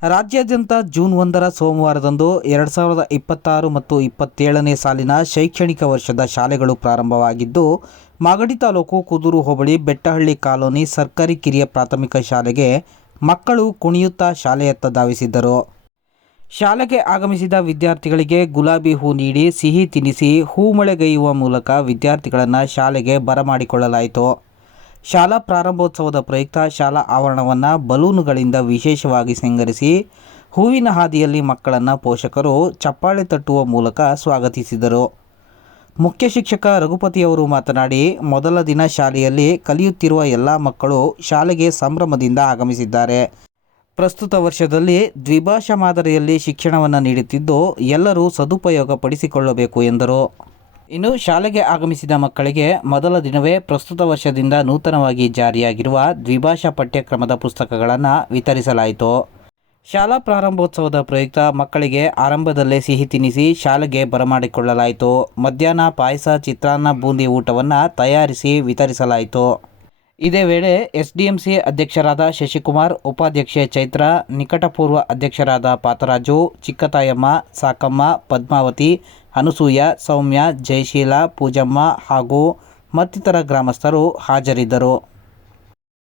ರಾಜ್ಯಾದ್ಯಂತ ಜೂನ್ 1ರ ಸೋಮವಾರದಂದು 2026 ಮತ್ತು 27ನೇ ಸಾಲಿನ ಶೈಕ್ಷಣಿಕ ವರ್ಷದ ಶಾಲೆಗಳು ಪ್ರಾರಂಭವಾಗಿದ್ದು, ಮಾಗಡಿ ತಾಲೂಕು ಕುದೂರು ಹೋಬಳಿ ಬೆಟ್ಟಹಳ್ಳಿ ಕಾಲೋನಿ ಸರ್ಕಾರಿ ಕಿರಿಯ ಪ್ರಾಥಮಿಕ ಶಾಲೆಗೆ ಮಕ್ಕಳು ಕುಣಿಯುತ್ತಾ ಶಾಲೆಯತ್ತ ಧಾವಿಸಿದ್ದರು. ಶಾಲೆಗೆ ಆಗಮಿಸಿದ ವಿದ್ಯಾರ್ಥಿಗಳಿಗೆ ಗುಲಾಬಿ ಹೂ ನೀಡಿ ಸಿಹಿ ತಿನ್ನಿಸಿ ಹೂಮಳೆಗೈಯುವ ಮೂಲಕ ವಿದ್ಯಾರ್ಥಿಗಳನ್ನು ಶಾಲೆಗೆ ಬರಮಾಡಿಕೊಳ್ಳಲಾಯಿತು. ಶಾಲಾ ಪ್ರಾರಂಭೋತ್ಸವದ ಪ್ರಯುಕ್ತ ಶಾಲಾ ಆವರಣವನ್ನು ಬಲೂನುಗಳಿಂದ ವಿಶೇಷವಾಗಿ ಸಿಂಗರಿಸಿ ಹೂವಿನ ಹಾದಿಯಲ್ಲಿ ಮಕ್ಕಳನ್ನು ಪೋಷಕರು ಚಪ್ಪಾಳೆ ತಟ್ಟುವ ಮೂಲಕ ಸ್ವಾಗತಿಸಿದರು. ಮುಖ್ಯ ಶಿಕ್ಷಕ ರಘುಪತಿಯವರು ಮಾತನಾಡಿ, ಮೊದಲ ದಿನ ಶಾಲೆಯಲ್ಲಿ ಕಲಿಯುತ್ತಿರುವ ಎಲ್ಲ ಮಕ್ಕಳು ಶಾಲೆಗೆ ಸಂಭ್ರಮದಿಂದ ಆಗಮಿಸಿದ್ದಾರೆ. ಪ್ರಸ್ತುತ ವರ್ಷದಲ್ಲಿ ದ್ವಿಭಾಷಾ ಮಾದರಿಯಲ್ಲಿ ಶಿಕ್ಷಣವನ್ನು ನೀಡುತ್ತಿದ್ದು, ಎಲ್ಲರೂ ಸದುಪಯೋಗ ಪಡಿಸಿಕೊಳ್ಳಬೇಕು ಎಂದರು. ಇನ್ನು ಶಾಲೆಗೆ ಆಗಮಿಸಿದ ಮಕ್ಕಳಿಗೆ ಮೊದಲ ದಿನವೇ ಪ್ರಸ್ತುತ ವರ್ಷದಿಂದ ನೂತನವಾಗಿ ಜಾರಿಯಾಗಿರುವ ದ್ವಿಭಾಷಾ ಪಠ್ಯಕ್ರಮದ ಪುಸ್ತಕಗಳನ್ನು ವಿತರಿಸಲಾಯಿತು. ಶಾಲಾ ಪ್ರಾರಂಭೋತ್ಸವದ ಪ್ರಯುಕ್ತ ಮಕ್ಕಳಿಗೆ ಆರಂಭದಲ್ಲೇ ಸಿಹಿ ತಿನ್ನಿಸಿ ಶಾಲೆಗೆ ಬರಮಾಡಿಕೊಳ್ಳಲಾಯಿತು. ಮಧ್ಯಾಹ್ನ ಪಾಯಸ, ಚಿತ್ರಾನ್ನ, ಬೂಂದಿ ಊಟವನ್ನು ತಯಾರಿಸಿ ವಿತರಿಸಲಾಯಿತು. ಇದೇ ವೇಳೆ ಎಸ್ಡಿಎಂಸಿ ಅಧ್ಯಕ್ಷರಾದ ಶಶಿಕುಮಾರ್, ಉಪಾಧ್ಯಕ್ಷೆ ಚೈತ್ರ, ನಿಕಟಪೂರ್ವ ಅಧ್ಯಕ್ಷರಾದ ಪಾತರಾಜು, ಚಿಕ್ಕತಾಯಮ್ಮ, ಸಾಕಮ್ಮ, ಪದ್ಮಾವತಿ, ಅನಸೂಯ, ಸೌಮ್ಯ, ಜಯಶೀಲ, ಪೂಜಮ್ಮ ಹಾಗೂ ಮತ್ತಿತರ ಗ್ರಾಮಸ್ಥರು ಹಾಜರಿದ್ದರು.